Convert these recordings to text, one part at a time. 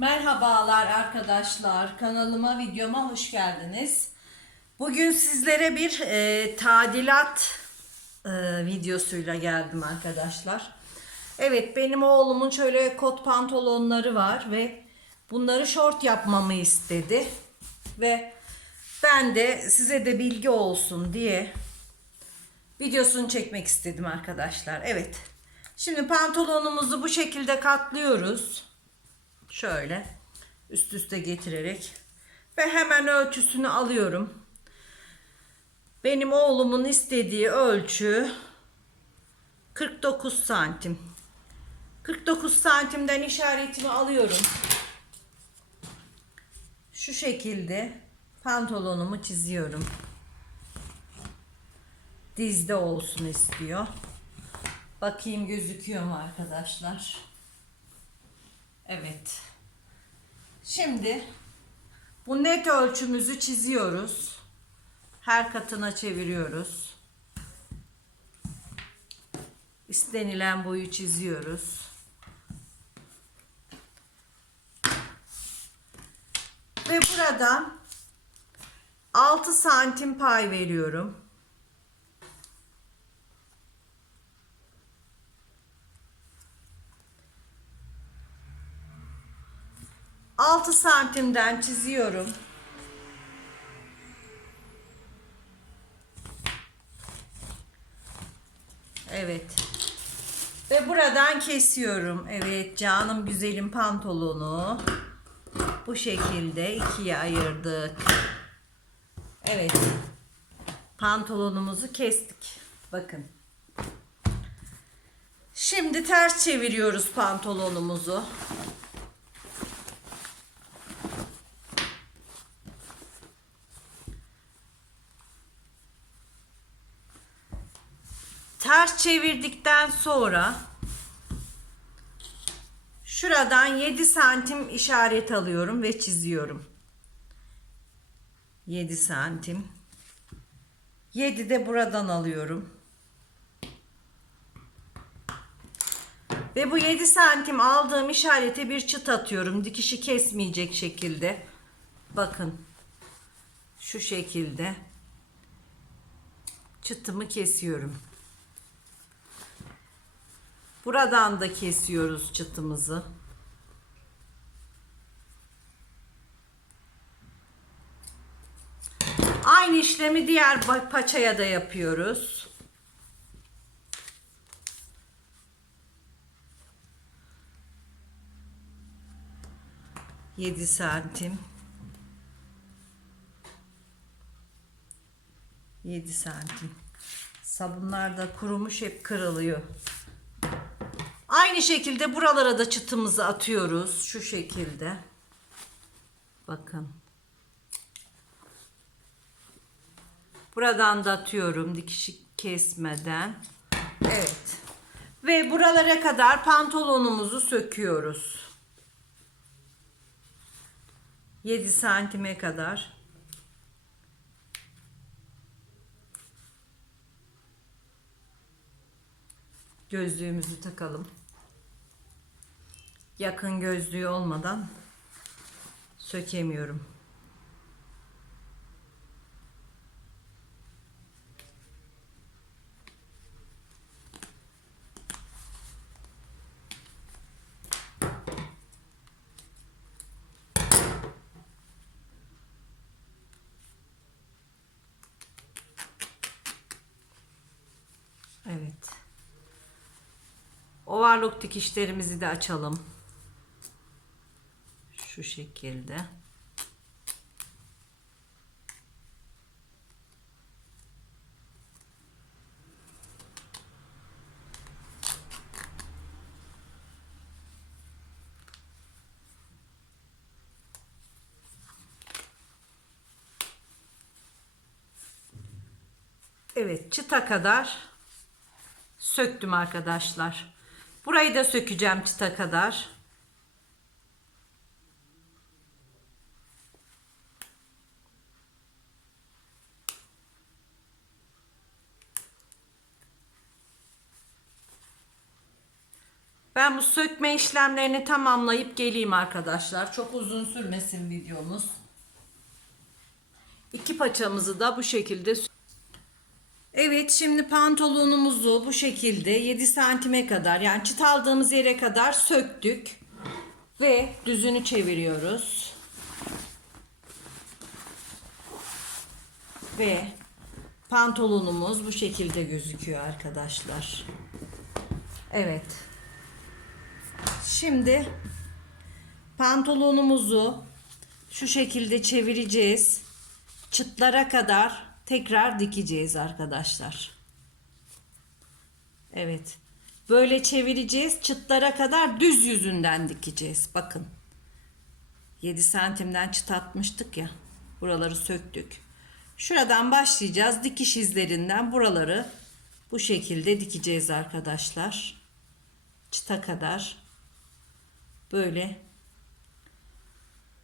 Merhabalar arkadaşlar. Kanalıma, videoma hoş geldiniz. Bugün sizlere bir e, tadilat e, videosuyla geldim arkadaşlar. Evet benim oğlumun şöyle kot pantolonları var ve bunları şort yapmamı istedi. Ve ben de size de bilgi olsun diye videosunu çekmek istedim arkadaşlar. Evet. Şimdi pantolonumuzu bu şekilde katlıyoruz. Şöyle üst üste getirerek ve hemen ölçüsünü alıyorum. Benim oğlumun istediği ölçü 49 santim. 49 santimden işaretimi alıyorum. Şu şekilde pantolonumu çiziyorum. Dizde olsun istiyor. Bakayım gözüküyor mu arkadaşlar? Evet. Şimdi bu net ölçümüzü çiziyoruz. Her katına çeviriyoruz. İstenilen boyu çiziyoruz. Ve buradan 6 santim pay veriyorum. 6 santimden çiziyorum. Evet. Ve buradan kesiyorum. Evet canım güzelim pantolonu bu şekilde ikiye ayırdık. Evet. Pantolonumuzu kestik. Bakın. Şimdi ters çeviriyoruz pantolonumuzu. Ters çevirdikten sonra şuradan 7 santim işaret alıyorum ve çiziyorum. 7 santim. 7 de buradan alıyorum. Ve bu 7 santim aldığım işarete bir çıt atıyorum. Dikişi kesmeyecek şekilde. Bakın. Şu şekilde. Çıtımı kesiyorum. Buradan da kesiyoruz çıtımızı. Aynı işlemi diğer paçaya da yapıyoruz. Yedi santim. Yedi santim. Sabunlar da kurumuş hep kırılıyor. Aynı şekilde buralara da çıtımızı atıyoruz. Şu şekilde. Bakın. Buradan da atıyorum dikişi kesmeden. Evet. Ve buralara kadar pantolonumuzu söküyoruz. 7 santime kadar. Gözlüğümüzü takalım yakın gözlüğü olmadan sökemiyorum. Evet. Overlock dikişlerimizi de açalım. Şu şekilde. Evet çıta kadar söktüm arkadaşlar. Burayı da sökeceğim çıta kadar. Ben bu sökme işlemlerini tamamlayıp geleyim arkadaşlar. Çok uzun sürmesin videomuz. İki paçamızı da bu şekilde Evet şimdi pantolonumuzu bu şekilde 7 santime kadar yani çıt aldığımız yere kadar söktük. Ve düzünü çeviriyoruz. Ve pantolonumuz bu şekilde gözüküyor arkadaşlar. Evet. Şimdi pantolonumuzu şu şekilde çevireceğiz. Çıtlara kadar tekrar dikeceğiz arkadaşlar. Evet. Böyle çevireceğiz. Çıtlara kadar düz yüzünden dikeceğiz. Bakın. 7 santimden çıt atmıştık ya. Buraları söktük. Şuradan başlayacağız. Dikiş izlerinden buraları bu şekilde dikeceğiz arkadaşlar. Çıta kadar böyle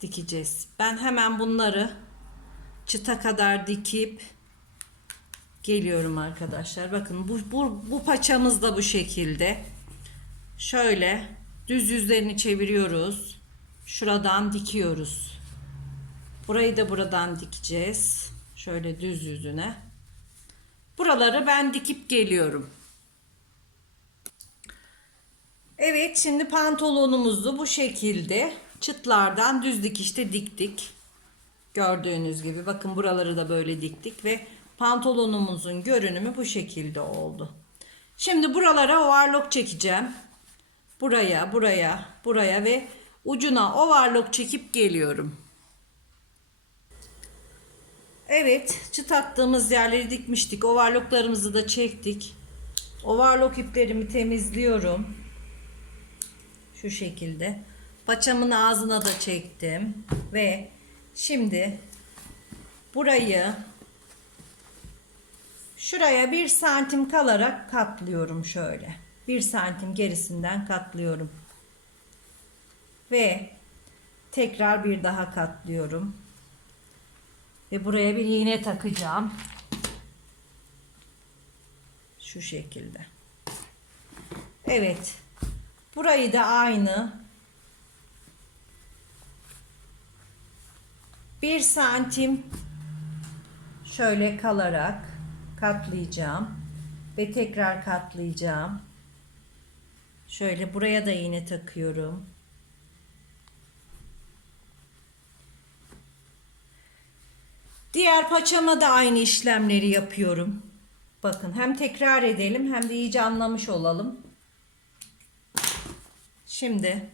dikeceğiz. Ben hemen bunları çıta kadar dikip geliyorum arkadaşlar. Bakın bu, bu, bu paçamız da bu şekilde. Şöyle düz yüzlerini çeviriyoruz. Şuradan dikiyoruz. Burayı da buradan dikeceğiz. Şöyle düz yüzüne. Buraları ben dikip geliyorum. Evet şimdi pantolonumuzu bu şekilde çıtlardan düz dikişte diktik. Gördüğünüz gibi bakın buraları da böyle diktik ve pantolonumuzun görünümü bu şekilde oldu. Şimdi buralara overlock çekeceğim. Buraya, buraya, buraya ve ucuna overlock çekip geliyorum. Evet, çıt attığımız yerleri dikmiştik. Overlocklarımızı da çektik. Overlock iplerimi temizliyorum. Şu şekilde. Paçamın ağzına da çektim. Ve şimdi burayı şuraya bir santim kalarak katlıyorum şöyle. Bir santim gerisinden katlıyorum. Ve tekrar bir daha katlıyorum. Ve buraya bir iğne takacağım. Şu şekilde. Evet. Burayı da aynı. Bir santim şöyle kalarak katlayacağım. Ve tekrar katlayacağım. Şöyle buraya da iğne takıyorum. Diğer paçama da aynı işlemleri yapıyorum. Bakın hem tekrar edelim hem de iyice anlamış olalım. Şimdi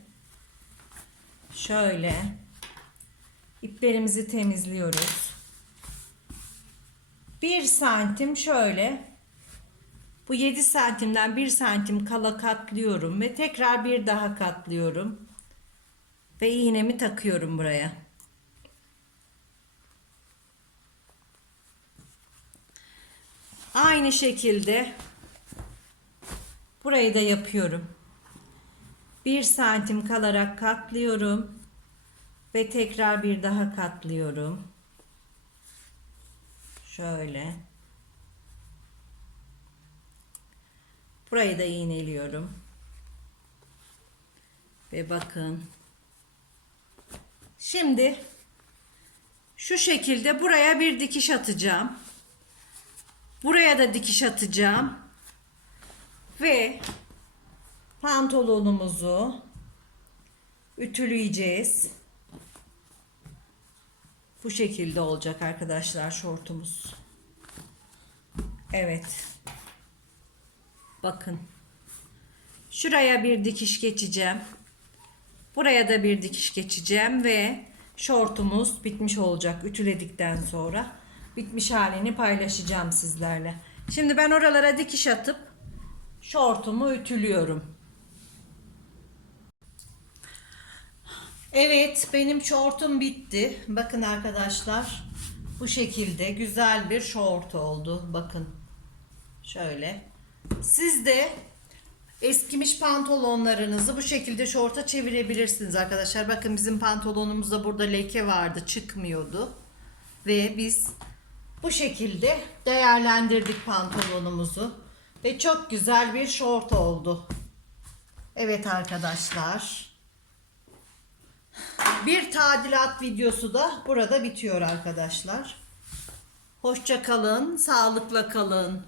şöyle iplerimizi temizliyoruz. Bir santim şöyle bu 7 santimden 1 santim kala katlıyorum ve tekrar bir daha katlıyorum. Ve iğnemi takıyorum buraya. Aynı şekilde burayı da yapıyorum. 1 santim kalarak katlıyorum ve tekrar bir daha katlıyorum. Şöyle. Burayı da iğneliyorum. Ve bakın. Şimdi şu şekilde buraya bir dikiş atacağım. Buraya da dikiş atacağım. Ve pantolonumuzu ütüleyeceğiz. Bu şekilde olacak arkadaşlar şortumuz. Evet. Bakın. Şuraya bir dikiş geçeceğim. Buraya da bir dikiş geçeceğim ve şortumuz bitmiş olacak ütüledikten sonra. Bitmiş halini paylaşacağım sizlerle. Şimdi ben oralara dikiş atıp şortumu ütülüyorum. Evet benim şortum bitti. Bakın arkadaşlar bu şekilde güzel bir şort oldu. Bakın şöyle. Siz de eskimiş pantolonlarınızı bu şekilde şorta çevirebilirsiniz arkadaşlar. Bakın bizim pantolonumuzda burada leke vardı çıkmıyordu. Ve biz bu şekilde değerlendirdik pantolonumuzu. Ve çok güzel bir şort oldu. Evet arkadaşlar. Bir tadilat videosu da burada bitiyor arkadaşlar. Hoşça kalın, sağlıkla kalın.